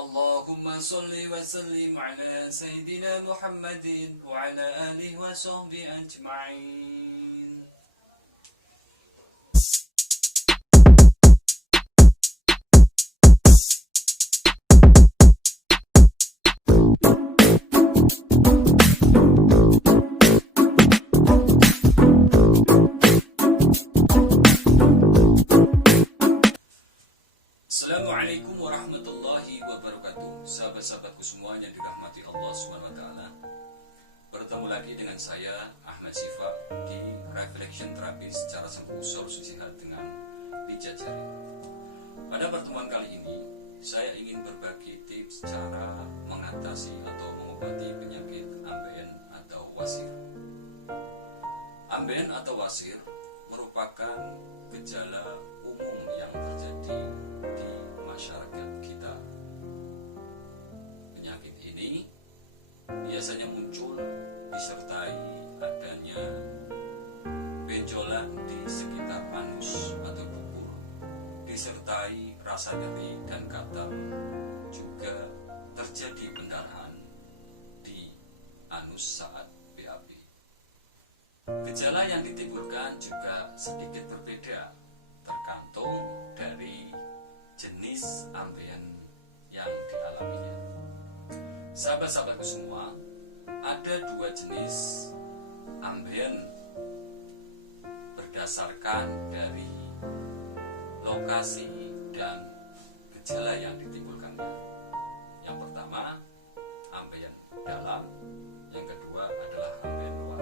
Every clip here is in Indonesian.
Allahumma salli wa sallim ala Sayyidina Muhammadin wa ala alihi wa sahbihi ajma'in. Assalamualaikum warahmatullahi wabarakatuh. Sahabat-sahabatku semua yang dirahmati Allah SWT, bertemu lagi dengan saya Ahmad Sifa di Reflection Therapy secara sembuh solusi sehat dengan pijat jari. Pada pertemuan kali ini saya ingin berbagi tips cara mengatasi atau mengobati penyakit ambeien atau wasir. Ambeien atau wasir merupakan gejala umum yang terjadi di masyarakat kita. Penyakit ini biasanya muncul disertai adanya benjolan di sekitar anus atau dubur, disertai rasa nyeri dan gatal, juga terjadi pendarahan di anus saat BAB. Gejala yang ditimbulkan juga sedikit berbeda tergantung dari jenis ambeien yang dialaminya. Sahabat-sahabatku semua, ada dua jenis ambeien berdasarkan dari lokasi dan gejala yang ditimbulkannya. Yang pertama, ambeien dalam, yang kedua adalah ambeien luar.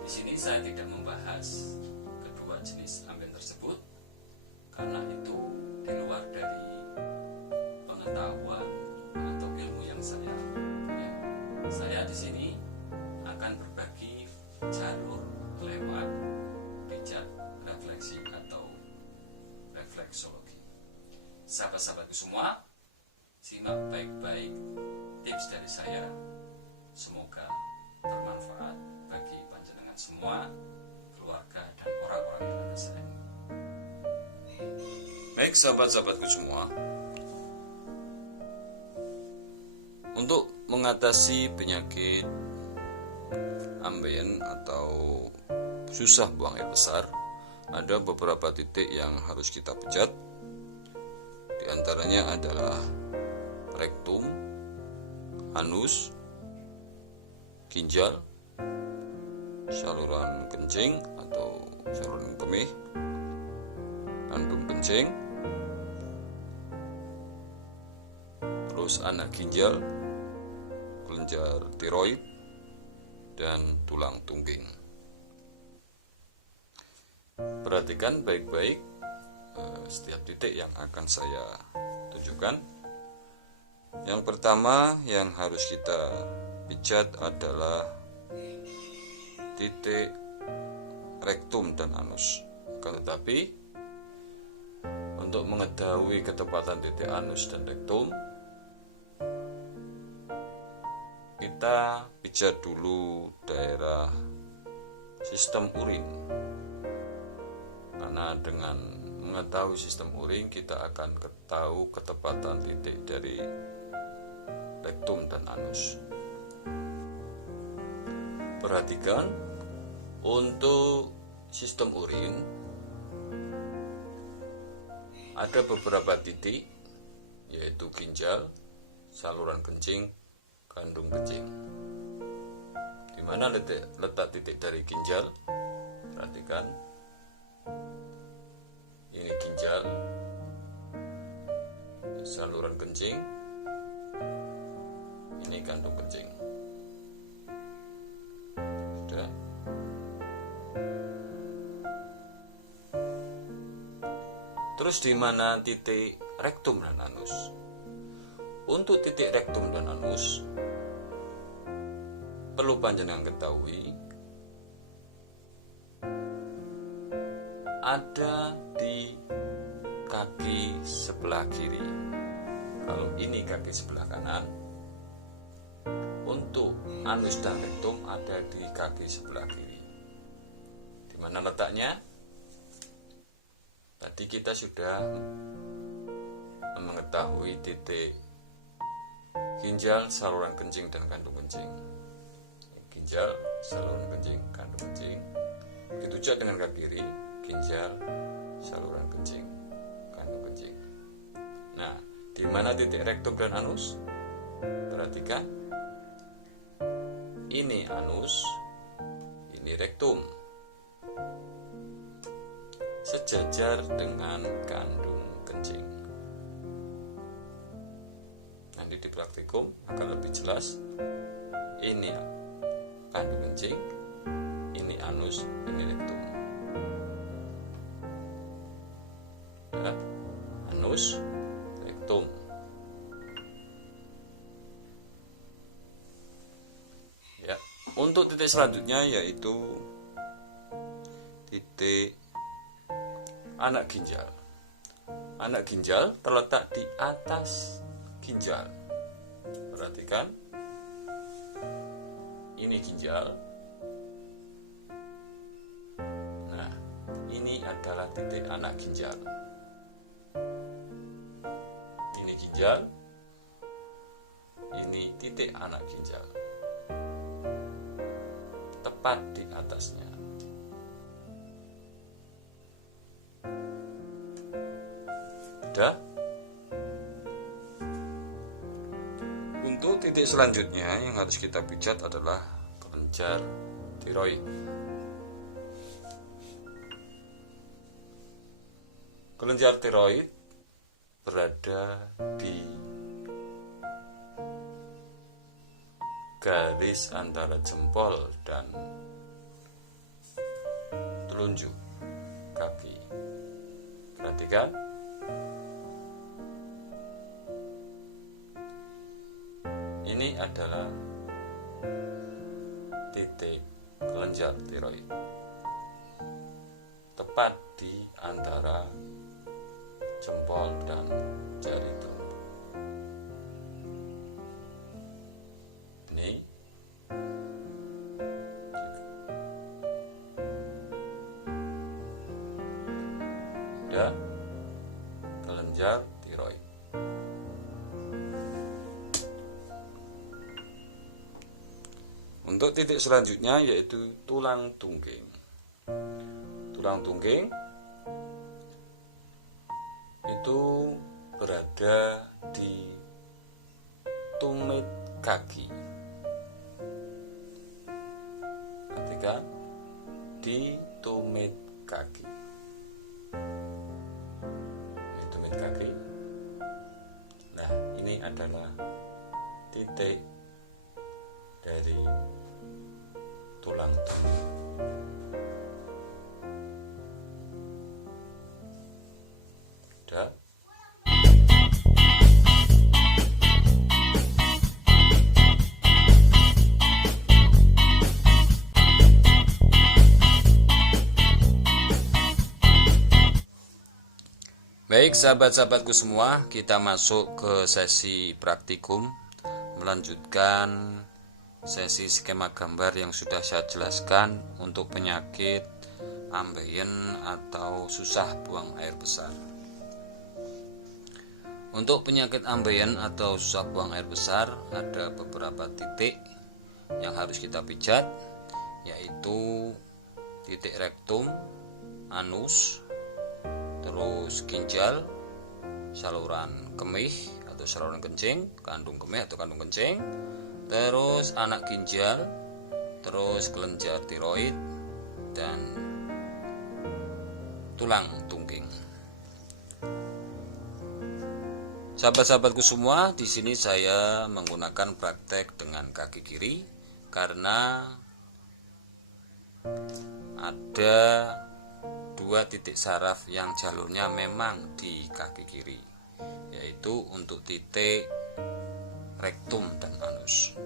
Di sini saya tidak membahas kedua jenis ambeien tersebut karena itu di luar dari pengetahuan atau ilmu yang saya punya. Saya di sini akan berbagi jalur lewat pijat refleksi atau refleksologi. Sahabat-sahabatku semua, simak baik-baik tips dari saya. Semoga bermanfaat bagi panjenengan semua, keluarga dan orang-orang yang Anda sayangi. Baik sahabat-sahabatku semua, untuk mengatasi penyakit ambeien atau susah buang air besar, ada beberapa titik yang harus kita pijat. Di antaranya adalah rektum, anus, ginjal, saluran kencing atau saluran kemih, kandung kencing, terus anak ginjal, kelenjar tiroid, dan tulang tungging. Perhatikan baik-baik setiap titik yang akan saya tunjukkan. Yang pertama yang harus kita pijat adalah titik rektum dan anus. Akan tetapi untuk mengetahui ketepatan titik anus dan rektum, kita pijat dulu daerah sistem urin. Karena dengan mengetahui sistem urin, kita akan tahu ketepatan titik dari rektum dan anus. Perhatikan, untuk sistem urin ada beberapa titik, yaitu ginjal, saluran kencing, kandung kencing. Di mana letak titik dari ginjal? Perhatikan, ini ginjal, saluran kencing, ini kandung kencing. Sudah. Terus di mana titik rektum dan anus? Untuk titik rektum dan anus, perlu panjenengan ketahui ada di kaki sebelah kiri. Kalau ini kaki sebelah kanan, untuk anus dan rektum ada di kaki sebelah kiri. Di mana letaknya? Tadi kita sudah mengetahui titik ginjal, saluran kencing, dan kandung kencing. Ginjal, saluran kencing, kandung kencing. Begitu juga dengan kaki kiri, ginjal, saluran kencing, kandung kencing. Nah, di mana titik rektum dan anus? Perhatikan, ini anus, ini rektum, sejajar dengan kandung kencing. Nanti di praktikum akan lebih jelas. Ini kandung kencing, ini anus, ini rektum. Ya, anus, rektum. Ya, untuk titik selanjutnya yaitu titik anak ginjal. Anak ginjal terletak di atas ginjal. Perhatikan, ini ginjal. Nah, ini adalah titik anak ginjal. Ini ginjal, ini titik anak ginjal. Tepat di atasnya. Sudah? Untuk titik selanjutnya yang harus kita pijat adalah kelenjar tiroid. Kelenjar tiroid berada di garis antara jempol dan telunjuk kaki. Perhatikan, ini adalah titik kelenjar tiroid, tepat di antara jempol dan jari telunjuk. Ini ya, kelenjar tiroid. Untuk titik selanjutnya yaitu tulang tungging. Tulang tungging itu berada di tumit kaki. Perhatikan, di tumit kaki. Ini tumit kaki. Nah, ini adalah titik dari tulang tungging. Sudah? Baik sahabat-sahabatku semua, kita masuk ke sesi praktikum, melanjutkan sesi skema gambar yang sudah saya jelaskan untuk penyakit ambeien atau susah buang air besar. Untuk penyakit ambeien atau susah buang air besar ada beberapa titik yang harus kita pijat, yaitu titik rektum, anus, terus ginjal, saluran kemih atau saluran kencing, kandung kemih atau kandung kencing, terus anak ginjal, terus kelenjar tiroid, dan tulang tungging. Sahabat-sahabatku semua, di sini saya menggunakan praktek dengan kaki kiri karena ada dua titik saraf yang jalurnya memang di kaki kiri, yaitu untuk titik rektum dan anus.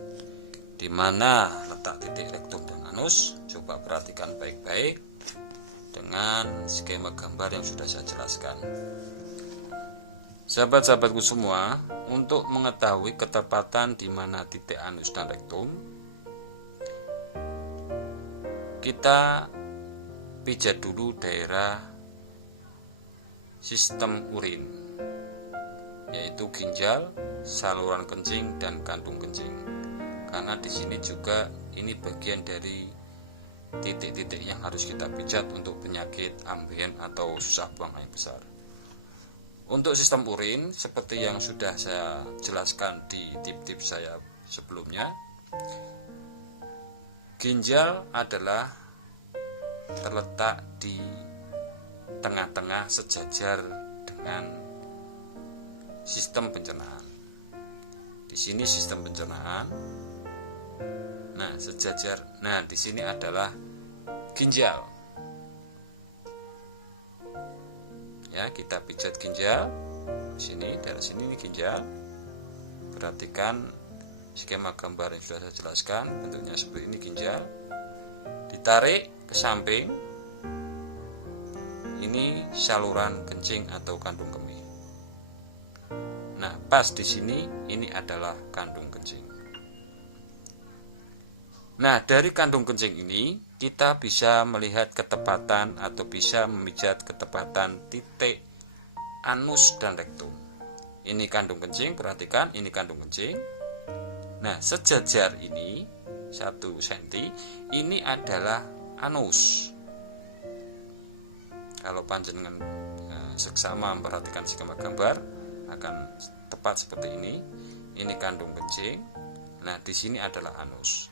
Di mana letak titik rektum dan anus? Coba perhatikan baik-baik dengan skema gambar yang sudah saya jelaskan. Sahabat-sahabatku semua, untuk mengetahui ketepatan di mana titik anus dan rektum, kita pijat dulu daerah sistem urin, yaitu ginjal, saluran kencing, dan kandung kencing. Karena di sini juga ini bagian dari titik-titik yang harus kita pijat untuk penyakit ambien atau susah buang air besar. Untuk sistem urin, seperti yang sudah saya jelaskan di tip-tip saya sebelumnya, ginjal adalah terletak di tengah-tengah sejajar dengan sistem pencernaan. Di sini sistem pencernaan. Nah, sejajar. Nah, di sini adalah ginjal. Ya, kita pijat ginjal. Di sini, daerah sini ini ginjal. Perhatikan skema gambar yang sudah saya jelaskan, bentuknya seperti ini ginjal. Ditarik ke samping. Ini saluran kencing atau kandung kemih. Nah, pas di sini ini adalah kandung kencing. Nah, dari kandung kencing ini kita bisa melihat ketepatan atau bisa memijat ketepatan titik anus dan rektum. Ini kandung kencing, perhatikan ini kandung kencing. Nah, sejajar ini 1 cm ini adalah anus. Kalau panjenengan seksama memperhatikan skema gambar akan tepat seperti ini. Ini kandung kencing. Nah, di sini adalah anus.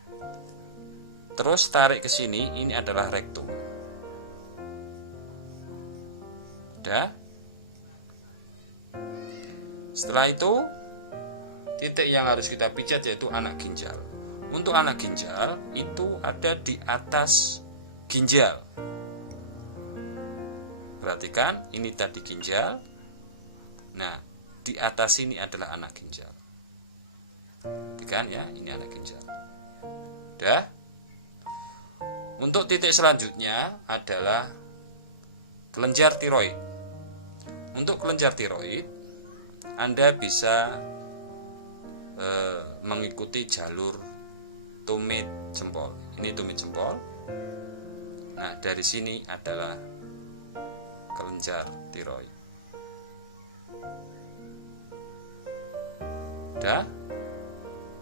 Terus tarik ke sini, ini adalah rektum. Udah? Setelah itu, titik yang harus kita pijat yaitu anak ginjal. Untuk anak ginjal itu ada di atas ginjal. Perhatikan, ini tadi ginjal. Nah, di atas ini adalah anak ginjal. Perhatikan ya, ini anak ginjal. Udah? Untuk titik selanjutnya adalah kelenjar tiroid. Untuk kelenjar tiroid, Anda bisa mengikuti jalur tumit jempol. Ini tumit jempol. Nah, dari sini adalah kelenjar tiroid. Udah?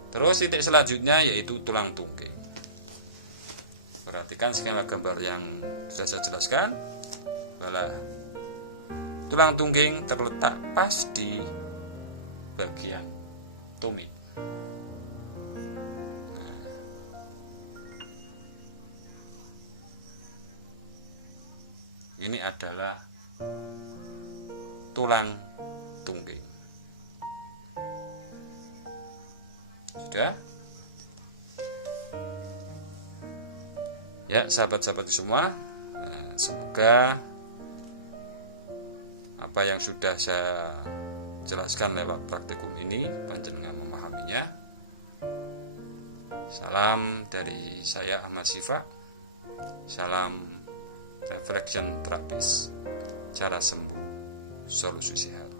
Terus titik selanjutnya yaitu tulang tungging. Perhatikan skema gambar yang sudah saya jelaskan. Bahwa tulang tungging terletak pas di bagian tumit. Ini adalah tulang tungging. Sudah? Ya, sahabat-sahabat semua, semoga apa yang sudah saya jelaskan lewat praktikum ini panjenengan memahaminya. Salam dari saya Ahmad Sifa. Salam reflection terapis, cara sembuh, solusi sehat.